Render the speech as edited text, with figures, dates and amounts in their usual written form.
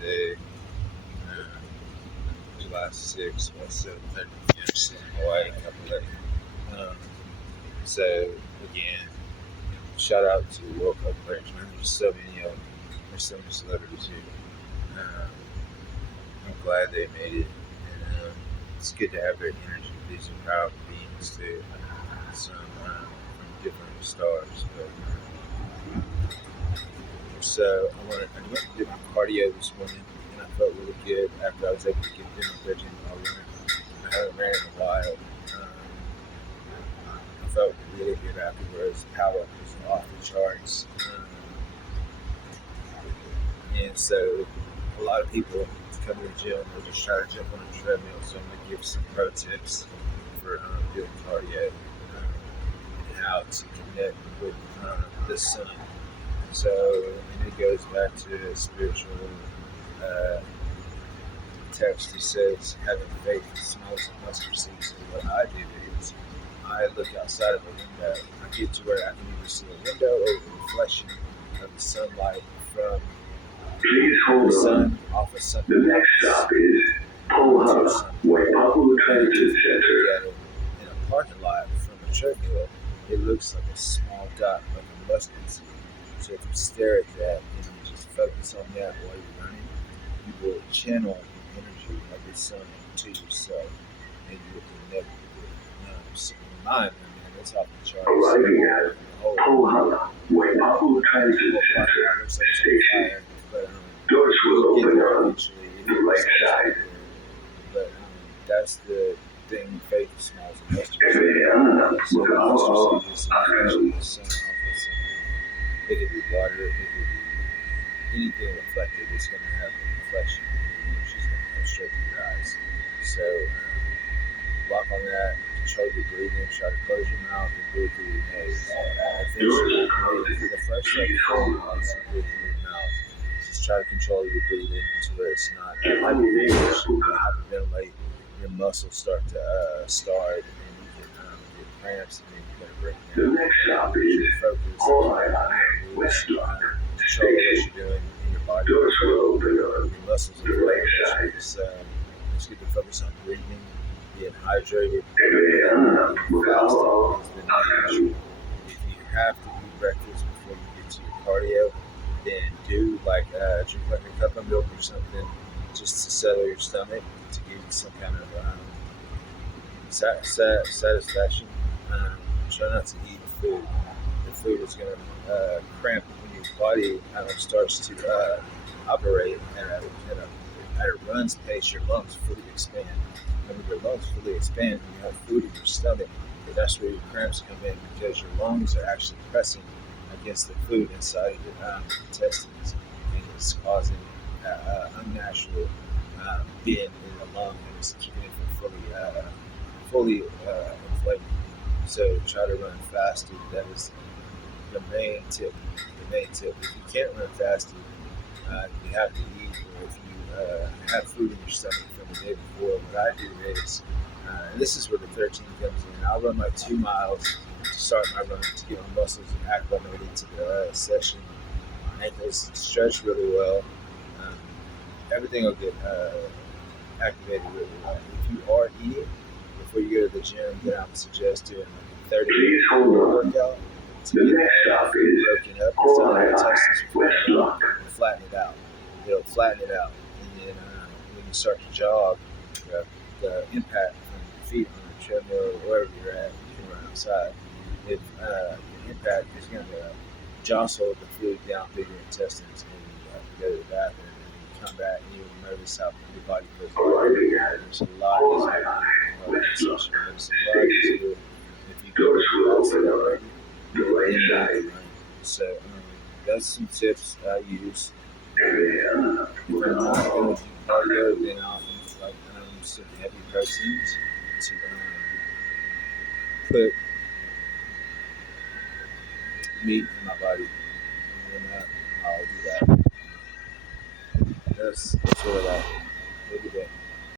today, July 6th, about 7:30 p.m. So Hawaii, a couple of so again, shout out to World Cup players. Man, there's so many of them. There's so many celebrities here. I'm glad they made it, and it's good to have their energy. These are powerful beings too. Some from different stars, but so I went to do my cardio this morning, and I felt really good after I was able to get dinner with my run. I haven't ran in a while. I felt really good afterwards. Power was off the charts, and so a lot of people come to the gym or just try to jump on a treadmill. So I'm gonna give some pro tips for doing cardio and how to connect with the sun. So, and it goes back to a spiritual text. He says, having faith smells of mustard seeds. So what I do is I look outside of a window. I get to where I can either see a window or a reflection of the sunlight from the sun off of something. The next stop is Poha, Waipahu Transit Center. In a parking lot from a treadmill, it looks like a small dot, like a mustard seed. So if you stare at that and you just focus on that while you're running, you will channel the energy of the sun to yourself, and you will connect with it. So in my mind, man, that's off the charts. Arriving at Poha, Waipahu Transit Center Station. Doors will open on the right side. But that's the thing, faith smells of mustard. So the sun. It could be water, it could be anything reflected. It's going to have a reflection, which is going to come straight to your eyes. So, walk on that, control your breathing, try to close your mouth and breathe through your nose. Eventually, for the first 4 months, you breathe through your mouth. Just try to control your breathing to where it's not hyperventilate. Your muscles start to start, and you can get cramps, and then you're going to break down. The next stop is Poha, Westlock Control what you're doing in your body. Doors will open on your muscles the right side. So just get to focus on breathing, being hydrated, fasting. If you have to eat breakfast before you get to your cardio, then do drink like a cup of milk or something, just to settle your stomach, to give you some kind of satisfaction. Try not to eat food. The food is going to cramp when your body kind of starts to operate at a run's pace. Your lungs fully expand. And when your lungs fully expand, and you have food in your stomach, that's where your cramps come in, because your lungs are actually pressing against the food inside of your intestines, and it's causing unnatural bend in the lung, and it's keeping it from fully inflated. So try to run fasted. That is the main tip. If you can't run fasted, you have to eat, or if you have food in your stomach from the day before, what I do is, and this is where the 13 comes in, I'll run like 2 miles to start my run, to get my muscles acclimated to the session. My ankles stretch really well. Everything will get activated really well. If you are eating before you go to the gym, then I would suggest doing like a 30-minute workout to get broken up inside the intestines before you flatten it out. It'll flatten it out, and then when you start to jog, the impact from your feet on the treadmill or wherever you're at, you can run outside. If the impact is going to jostle the fluid down through your intestines, and you have to go to the bathroom, and you come back, and you'll notice how your body goes. There's a lot easier to do if you go to the already. So that's some tips I use. If I'm not going to do cardio, then I'll use some heavy proteins to put meat in my body, and then I'll do that. That's what I like. Look at that.